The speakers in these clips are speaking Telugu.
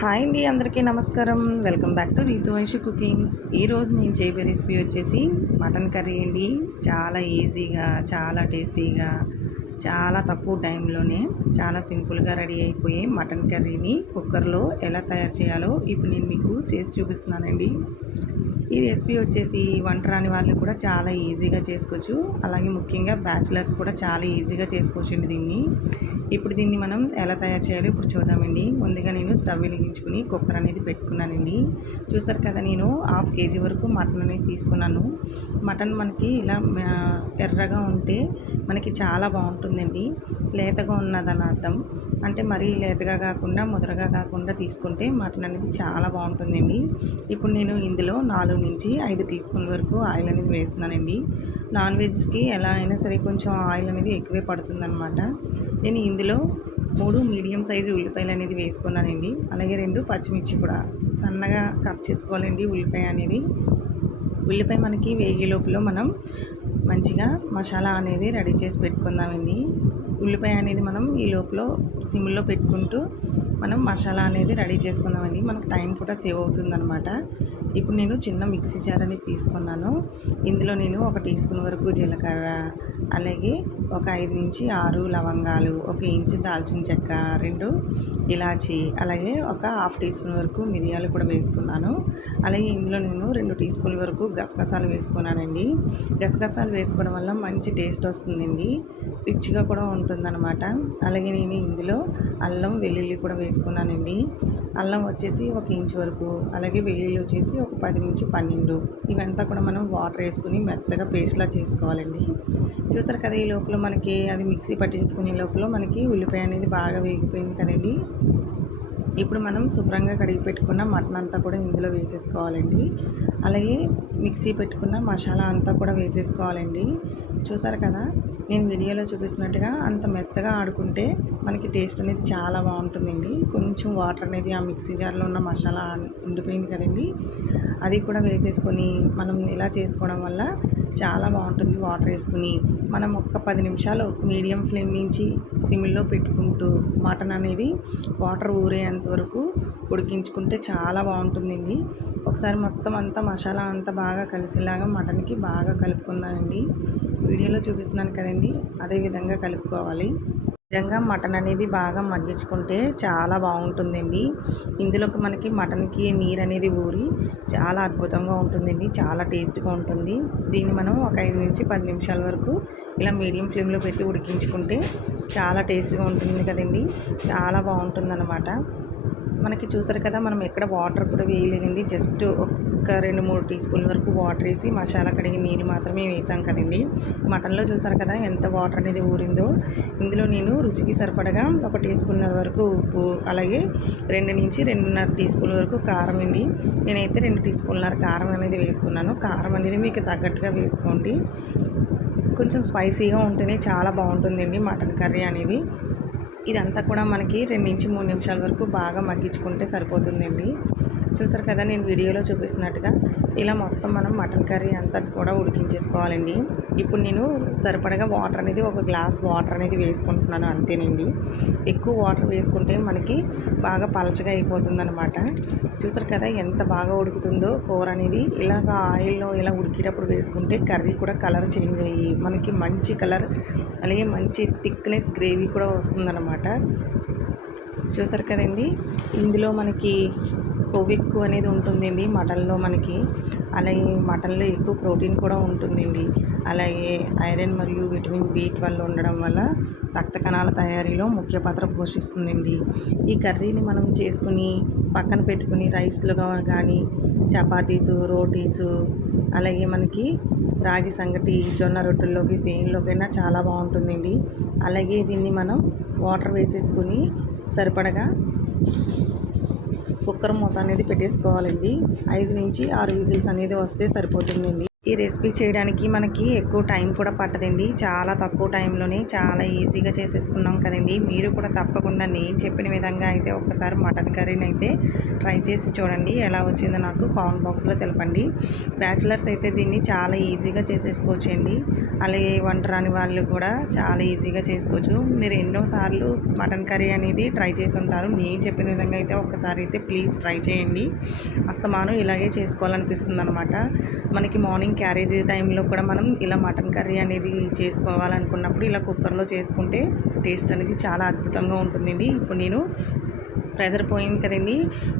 హాయ్ అండి, అందరికీ నమస్కారం. Welcome back to Ritu Vaishu cookings. ఈరోజు నేను చేయబోయే రెసిపీ వచ్చేసి మటన్ కర్రీ అండి. చాలా ఈజీగా, చాలా టేస్టీగా, చాలా తక్కువ టైంలోనే చాలా సింపుల్గా రెడీ అయిపోయే మటన్ కర్రీని కుక్కర్లో ఎలా తయారు చేయాలో ఇప్పుడు నేను మీకు చేసి చూపిస్తున్నానండి. ఈ రెసిపీ వచ్చేసి వంట రాని వాళ్ళు కూడా చాలా ఈజీగా చేసుకోవచ్చు. అలాగే ముఖ్యంగా బ్యాచిలర్స్ కూడా చాలా ఈజీగా చేసుకోవచ్చండి దీన్ని. ఇప్పుడు దీన్ని మనం ఎలా తయారు చేయాలో ఇప్పుడు చూద్దామండి. ముందుగా నేను స్టవ్ వెలిగించుకుని కుక్కర్ అనేది పెట్టుకున్నానండి. చూసారు కదా, నేను 1/2 కేజీ వరకు మటన్ అనేది తీసుకున్నాను. మటన్ మనకి ఇలా ఎర్రగా ఉంటే మనకి చాలా బాగుంటుందండి. లేతగా ఉన్నదని అర్థం. అంటే మరీ లేతగా కాకుండా ముదరగా కాకుండా తీసుకుంటే మటన్ అనేది చాలా బాగుంటుందండి. ఇప్పుడు నేను ఇందులో 4 నుంచి 5 టీ స్పూన్ల వరకు ఆయిల్ అనేది వేస్తున్నానండి. నాన్ వెజ్కి ఎలా అయినా సరే కొంచెం ఆయిల్ అనేది ఎక్కువే పడుతుందన్నమాట. నేను ఇందులో 3 మీడియం సైజు ఉల్లిపాయలు అనేది వేసుకున్నానండి. అలాగే 2 పచ్చిమిర్చి కూడా సన్నగా కట్ చేసుకోవాలండి. ఉల్లిపాయ మనకి వేగే లోపల మనం మంచిగా మసాలా అనేది రెడీ చేసి పెట్టుకుందామండి. ఉల్లిపాయ అనేది మనం ఈ లోపల సిమ్లో పెట్టుకుంటూ మనం మసాలా అనేది రెడీ చేసుకుందామండి. మనకు టైం కూడా సేవ్ అవుతుందన్నమాట. ఇప్పుడు నేను చిన్న మిక్సీ జార్ అనేది తీసుకున్నాను. ఇందులో నేను 1 టీ స్పూన్ వరకు జీలకర్ర, అలాగే ఒక 5 నుంచి 6 లవంగాలు, 1 ఇంచు దాల్చిన చెక్క, 2 ఇలాచి, అలాగే ఒక 1/2 టీ స్పూన్ వరకు మిరియాలు కూడా వేసుకున్నాను. అలాగే ఇందులో నేను 2 టీ స్పూన్ల వరకు గసగసాలు వేసుకున్నానండి. గసగసాలు వేసుకోవడం వల్ల మంచి టేస్ట్ వస్తుందండి, రిచ్గా కూడా ఉంటుందన్నమాట. అలాగే నేను ఇందులో అల్లం వెల్లుల్లి కూడా వేసుకున్నానండి. అల్లం వచ్చేసి 1 ఇంచు వరకు, అలాగే వెల్లుల్లి వచ్చేసి ఒక 10 నుంచి 12. ఇవంతా కూడా మనం వాటర్ వేసుకుని మెత్తగా పేస్ట్లా చేసుకోవాలండి. చూసారు కదా, ఈ లోపల మనకి అది మిక్సీ పట్టేసుకునే లోపల మనకి ఉల్లిపాయ అనేది బాగా వేగిపోయింది కదండి. ఇప్పుడు మనం శుభ్రంగా కడిగి పెట్టుకున్న మటన్ అంతా కూడా ఇందులో వేసేసుకోవాలండి. అలాగే మిక్సీ పెట్టుకున్న మసాలా అంతా కూడా వేసేసుకోవాలండి. చూసారు కదా, నేను వీడియోలో చూపిస్తున్నట్టుగా అంత మెత్తగా ఆడుకుంటే మనకి టేస్ట్ అనేది చాలా బాగుంటుందండి. కొంచెం వాటర్ అనేది ఆ మిక్సీ జార్లో ఉన్న మసాలా ఉండిపోయింది కదండి, అది కూడా వేసేసుకొని మనం ఇలా చేసుకోవడం వల్ల చాలా బాగుంటుంది. వాటర్ వేసుకుని మనం ఒక్క 10 నిమిషాలు మీడియం ఫ్లేమ్ నుంచి సిమ్లో పెట్టుకుంటూ మటన్ అనేది వాటర్ ఊరేంత వరకు ఉడికించుకుంటే చాలా బాగుంటుందండి. ఒకసారి మొత్తం అంతా మసాలా అంతా బాగా కలిసేలాగా మటన్కి బాగా కలుపుకుందామండి. వీడియోలో చూపిస్తున్నాను కదండి, అదే విధంగా కలుపుకోవాలి. విధంగా మటన్ అనేది బాగా మగ్గించుకుంటే చాలా బాగుంటుందండి. ఇందులోకి మనకి మటన్కి నీరు అనేది ఊరి చాలా అద్భుతంగా ఉంటుందండి, చాలా టేస్ట్గా ఉంటుంది. దీన్ని మనం ఒక 5 నుంచి 10 నిమిషాల వరకు ఇలా మీడియం ఫ్లేమ్లో పెట్టి ఉడికించుకుంటే చాలా టేస్ట్గా ఉంటుంది కదండి, చాలా బాగుంటుందన్నమాట. మనకి చూసారు కదా, మనం ఎక్కడ వాటర్ కూడా వేయలేదండి. జస్ట్ ఒక 2-3 టీ స్పూన్ల వరకు వాటర్ వేసి మసాలా కడిగి నీళ్ళు మాత్రమే వేసాం కదండి. మటన్లో చూసారు కదా ఎంత వాటర్ అనేది ఊరిందో. ఇందులో నేను రుచికి సరిపడగా 1 టీ స్పూన్ల వరకు ఉప్పు, అలాగే 2 నుంచి 2.5 టీ స్పూన్ల వరకు కారం అండి. నేనైతే 2 టీ స్పూన్ల కారం అనేది వేసుకున్నాను. కారం అనేది మీకు తగ్గట్టుగా వేసుకోండి. కొంచెం స్పైసీగా ఉంటేనే చాలా బాగుంటుందండి మటన్ కర్రీ అనేది. ఇదంతా కూడా మనకి 2 నుంచి 3 నిమిషాల వరకు బాగా మగ్గించుకుంటే సరిపోతుందండి. చూసారు కదా, నేను వీడియోలో చూపిస్తున్నట్టుగా ఇలా మొత్తం మనం మటన్ కర్రీ అంతా కూడా ఉడికించేసుకోవాలండి. ఇప్పుడు నేను సరిపడగా వాటర్ అనేది 1 గ్లాస్ వాటర్ అనేది వేసుకుంటున్నాను, అంతేనండి. ఎక్కువ వాటర్ వేసుకుంటే మనకి బాగా పలచగా అయిపోతుందన్నమాట. చూసారు కదా ఎంత బాగా ఉడుకుతుందో కూర అనేది. ఇలాగ ఆయిల్లో ఇలా ఉడికేటప్పుడు వేసుకుంటే కర్రీ కూడా కలర్ చేంజ్ అయ్యి మనకి మంచి కలర్, అలాగే మంచి థిక్నెస్ గ్రేవీ కూడా వస్తుందన్నమాట. చూసారు కదండి, ఇందులో మనకి కొవ్వు ఎక్కువ అనేది ఉంటుందండి మటన్లో మనకి. అలాగే మటన్లో ఎక్కువ ప్రోటీన్ కూడా ఉంటుందండి. అలాగే ఐరన్ మరియు విటమిన్ B12 ఉండడం వల్ల రక్త కణాల తయారీలో ముఖ్య పాత్ర పోషిస్తుందండి. ఈ కర్రీని మనం చేసుకుని పక్కన పెట్టుకుని రైస్లో కానీ, చపాతీసు, రోటీసు, అలాగే మనకి రాగి సంగటి, జొన్న రొట్టెల్లోకి, దేనిలోకైనా చాలా బాగుంటుందండి. అలాగే దీన్ని మనం వాటర్ వేసేసుకుని సరిపడగా కుక్కర్ మూత అనేది పెట్టేసుకోవాలండి. 5 నుంచి 6 విజిల్స్ అనేది వస్తే సరిపోతుందండి. ఈ రెసిపీ చేయడానికి మనకి ఎక్కువ టైం కూడా పట్టదండి. చాలా తక్కువ టైంలోనే చాలా ఈజీగా చేసేసుకున్నాం కదండి. మీరు కూడా తప్పకుండా నేను చెప్పిన విధంగా అయితే ఒక్కసారి మటన్ కర్రీని అయితే ట్రై చేసి చూడండి. ఎలా వచ్చిందో నాకు కామెంట్ బాక్స్లో తెలపండి. బ్యాచిలర్స్ అయితే దీన్ని చాలా ఈజీగా చేసేసుకోవచ్చండి. అలాగే వంట రాని వాళ్ళు కూడా చాలా ఈజీగా చేసుకోవచ్చు. మీరు ఎన్నోసార్లు మటన్ కర్రీ అనేది ట్రై చేసి ఉంటారు. నేను చెప్పిన విధంగా అయితే ఒక్కసారి అయితే ప్లీజ్ ట్రై చేయండి. అస్తమానం ఇలాగే చేసుకోవాలనిపిస్తుంది అనమాట. మనకి మార్నింగ్ క్యారేజీ టైంలో కూడా మనం ఇలా మటన్ కర్రీ అనేది చేసుకోవాలనుకున్నప్పుడు ఇలా కుక్కర్లో చేసుకుంటే టేస్ట్ అనేది చాలా అద్భుతంగా ఉంటుందండి. ఇప్పుడు నేను ప్రెషర్ పోయింది కదండి.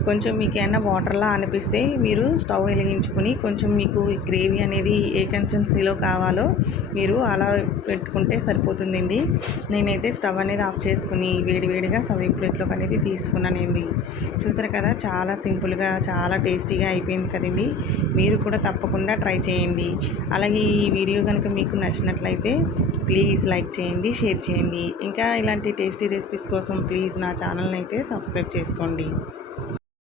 కొంచెం మీకు ఏమన్నా వాటర్లా అనిపిస్తే మీరు స్టవ్ వెలిగించుకొని కొంచెం మీకు గ్రేవీ అనేది ఏ కన్సిస్టెన్సీలో కావాలో మీరు అలా పెట్టుకుంటే సరిపోతుందండి. నేనైతే స్టవ్ అనేది ఆఫ్ చేసుకుని వేడివేడిగా సర్వింగ్ ప్లేట్లోకి అనేది తీసుకున్నానండి. చూసారు కదా, చాలా సింపుల్గా చాలా టేస్టీగా అయిపోయింది కదండి. మీరు కూడా తప్పకుండా ట్రై చేయండి. అలాగే ఈ వీడియో కనుక మీకు నచ్చినట్లయితే ప్లీజ్ లైక్ చేయండి, షేర్ చేయండి. ఇంకా ఇలాంటి టేస్టీ రెసిపీస్ కోసం ప్లీజ్ నా ఛానల్ని అయితే సబ్స్క్రైబ్ చేసుకోండి.